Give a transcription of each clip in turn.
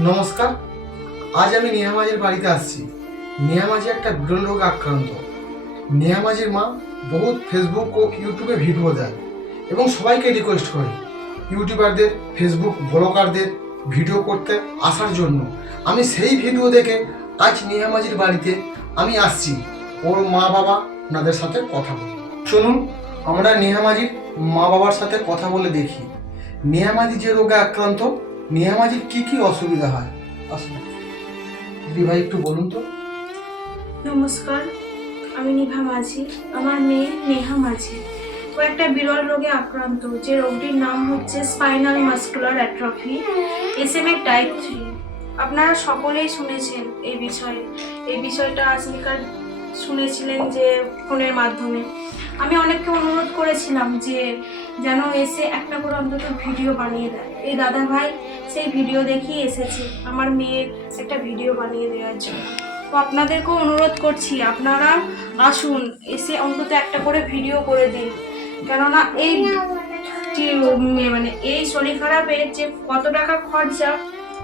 নমস্কার। আজ আমি নেহামাজির বাড়িতে আসছি। নেহামাজি একটা বিরল রোগে আক্রান্ত। নেহামাজির মা বহুত ফেসবুক ও ইউটিউবে ভিডিও দেয় এবং সবাইকে রিকোয়েস্ট করে ইউটিউবারদের, ফেসবুক ব্লগারদের ভিডিও করতে আসার জন্য। আমি সেই ভিডিও দেখে আজ নেহামাজির বাড়িতে আমি আসছি। ওর মা বাবা ওনাদের সাথে কথা বলি। চলুন আমরা নেহামাজির মা বাবার সাথে কথা বলে দেখি নেহামাজি যে রোগে আক্রান্ত, নেহামাজির কি কি অসুবিধা হয়। আসুন দিদি ভাই একটু বলুন তো। নমস্কার, আমি নিভা মাঝি। আমার মেয়ে নেহা মাঝি। ও একটা বিরল রোগে আক্রান্ত, যে রোগটির নাম হচ্ছে spinal muscular atrophy, SMA type 3। আপনারা সকলেই শুনেছেন এই বিষয়টা আজকাল শুনেছিলেন যে ফোনের মাধ্যমে। আমি অনেককে অনুরোধ করেছিলাম যে যেন এসে একটা করে অন্তত ভিডিও বানিয়ে দেয়। এই দাদা ভাই সেই ভিডিও দেখেই এসেছে আমার মেয়ের একটা ভিডিও বানিয়ে দেওয়ার জন্য। তো আপনাদেরকেও অনুরোধ করছি, আপনারা আসুন, এসে অন্তত একটা করে ভিডিও করে দিন। কেননা এই এই শরীর খারাপের যে কত টাকা খরচা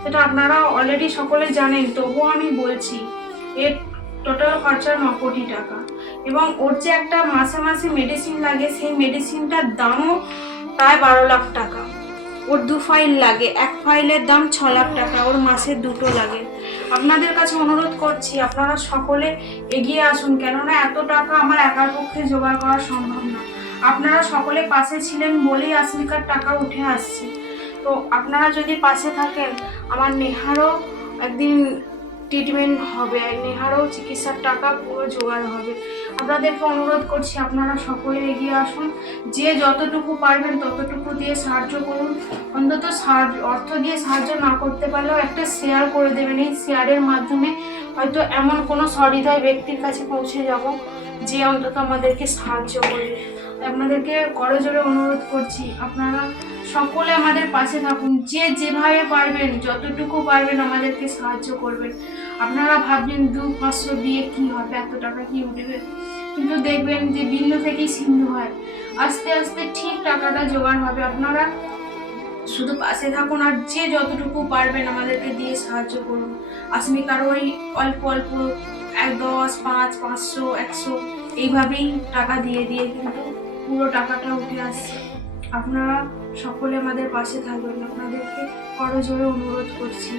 সেটা আপনারা অলরেডি সকলে জানেন, তবুও আমি বলছি এর টোটাল খরচা 9 কোটি টাকা। এবং ওর যে একটা মাসে মাসে মেডিসিন লাগে, সেই মেডিসিনটার দামও প্রায় 12 লাখ টাকা। ওর 2 ফাইল লাগে, এক ফাইলের দাম 6 লাখ টাকা, ওর মাসে 2টো লাগে। আপনাদের কাছে অনুরোধ করছি, আপনারা সকলে এগিয়ে আসুন, কেননা এত টাকা আমার একার পক্ষে জোগাড় করা সম্ভব না। আপনারা সকলে পাশে ছিলেন বলেই আজকাল টাকা উঠে আসছে। তো আপনারা যদি পাশে থাকেন, আমার নেহারও একদিন ট্রিটমেন্ট হবে, নেহারও চিকিৎসার টাকা পুরো জোগাড় হবে। আপনাদেরকে অনুরোধ করছি, আপনারা সকলে এগিয়ে আসুন, যে যতটুকু পারবেন ততটুকু দিয়ে সাহায্য করুন। অন্তত অর্থ দিয়ে সাহায্য না করতে পারলেও একটা শেয়ার করে দেবেন। এই শেয়ারের মাধ্যমে হয়তো এমন কোনো সহৃদয় ব্যক্তির কাছে পৌঁছে যাব যে অন্তত আমাদেরকে সাহায্য করবে। আপনাদেরকে করজোরে অনুরোধ করছি, আপনারা সকলে আমাদের পাশে থাকুন, যে যেভাবে পারবেন যতটুকু পারবেন আমাদেরকে সাহায্য করবেন। আপনারা ভাববেন 200-500 দিয়ে কি হবে, এত টাকা কি উঠবে, কিন্তু দেখবেন যে বিন্দু থেকেই সিন্ধু হয়, আস্তে আস্তে ঠিক টাকাটা জোগাড় হবে। আপনারা শুধু পাশে থাকুন, আর যে যতটুকু পারবেন আমাদেরকে দিয়ে সাহায্য করুন। আসমিকার ওই অল্প অল্প 1, 10, 5, 500, 100 এইভাবেই টাকা দিয়ে দিয়ে কিন্তু পুরো টাকাটা উঠে আসছে। আপনারা সকলে আমাদের পাশে থাকবেন, আপনাদেরকে করজোরে অনুরোধ করছি।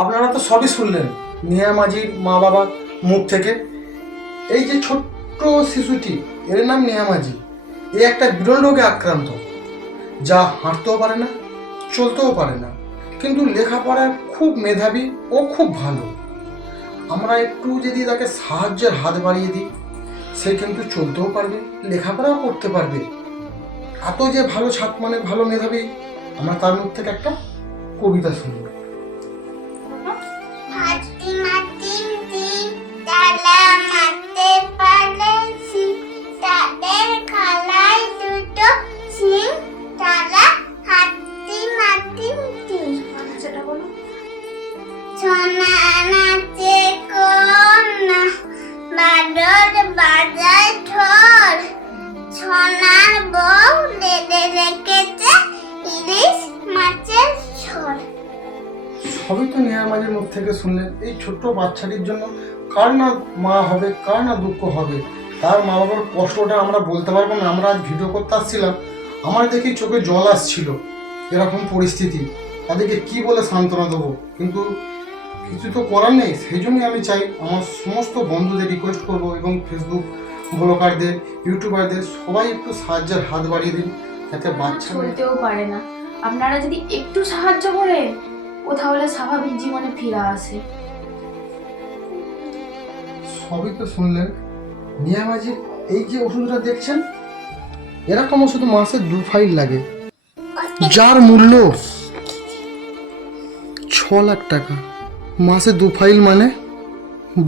আপনারা তো সবই শুনলেন নেহামাজির মা বাবার মুখ থেকে। এই যে ছোট্ট শিশুটি, এর নাম নেহামাজি, এ একটা বিরল রোগে আক্রান্ত, যা হাঁটতেও পারে না, চলতেও পারে না, কিন্তু লেখাপড়ায় খুব মেধাবী ও খুব ভালো। আমরা একটু যদি তাকে সাহায্যের হাত বাড়িয়ে দিই, সে কিন্তু চলতেও পারবে, লেখাপড়াও করতে পারবে। এত যে ভালো ছাত্র, মানে ভালো মেধাবী, আমরা তার মুখ থেকে একটা কবিতা শুনব। হাতি মাটি দিন তালা মারতে পারেছি, তাদের খালায় দুটো সিং তারা হাতি মাটি দিন। সেটা বলো। সোনা নাচে কন্যা বাদর বাজায় ঢোল, সোনার বউ রেঁধে রেখেছে ইলিশ মাছের ঝোল। সবই তো নেহামাজির মুখ থেকে শুনলেন। এই ছোট্ট বাচ্চাটির জন্য কার না মা হবে, কার না দুঃখ হবে। তার মা বাবার কষ্টটা আমরা বলতে পারবো না। আমরা আজ ভিডিও করতে আসছিলাম, আমার দেখেই চোখে জল আসছিল। এরকম পরিস্থিতি, তাদেরকে কি বলে সান্ত্বনা দেবো, কিন্তু কিছু তো করার নেই। সেই জন্যই আমি চাই, আমার সমস্ত বন্ধুদের রিকোয়েস্ট করবো এবং ফেসবুক ব্লগারদের, ইউটিউবারদের সবাই একটু সাহায্যের হাত বাড়িয়ে দিন, যাতে বাচ্চা চলতেও পারে না। আপনারা যদি একটু সাহায্য করে ও তাহলে স্বাভাবিক জীবনে ফিরে আসে। সবই তো শুনলেন। নেহামাজির এই যে ওষুধটা দেখছেন, এরকম ওষুধ মাসে 2 ফাইল লাগে, যার মূল্য 6 লাখ টাকা। মাসে 2 ফাইল মানে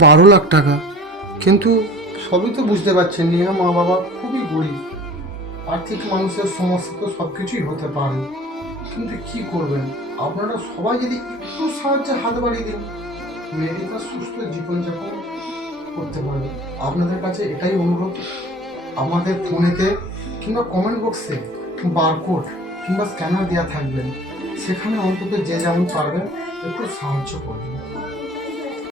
12 লাখ টাকা। কিন্তু সবই তো বুঝতে পারছেন, নেহা মা বাবা খুবই গরিব, আর্থিক মানুষের সমস্যা তো সব কিছুই হতে পারে, কিন্তু কি করবেন। আপনারা সবাই যদি একটু সাহায্যে হাত বাড়িয়ে দিন, মেয়েটি তার সুস্থ জীবনযাপন করতে পারবে। আপনাদের কাছে এটাই অনুরোধ, আমাদের ফোনেতে কিংবা কমেন্ট বক্সে বারকোড কিংবা স্ক্যানার দেওয়া থাকবেন, সেখানে অন্তত যে যেমন পারবেন একটু সাহায্য করবেন।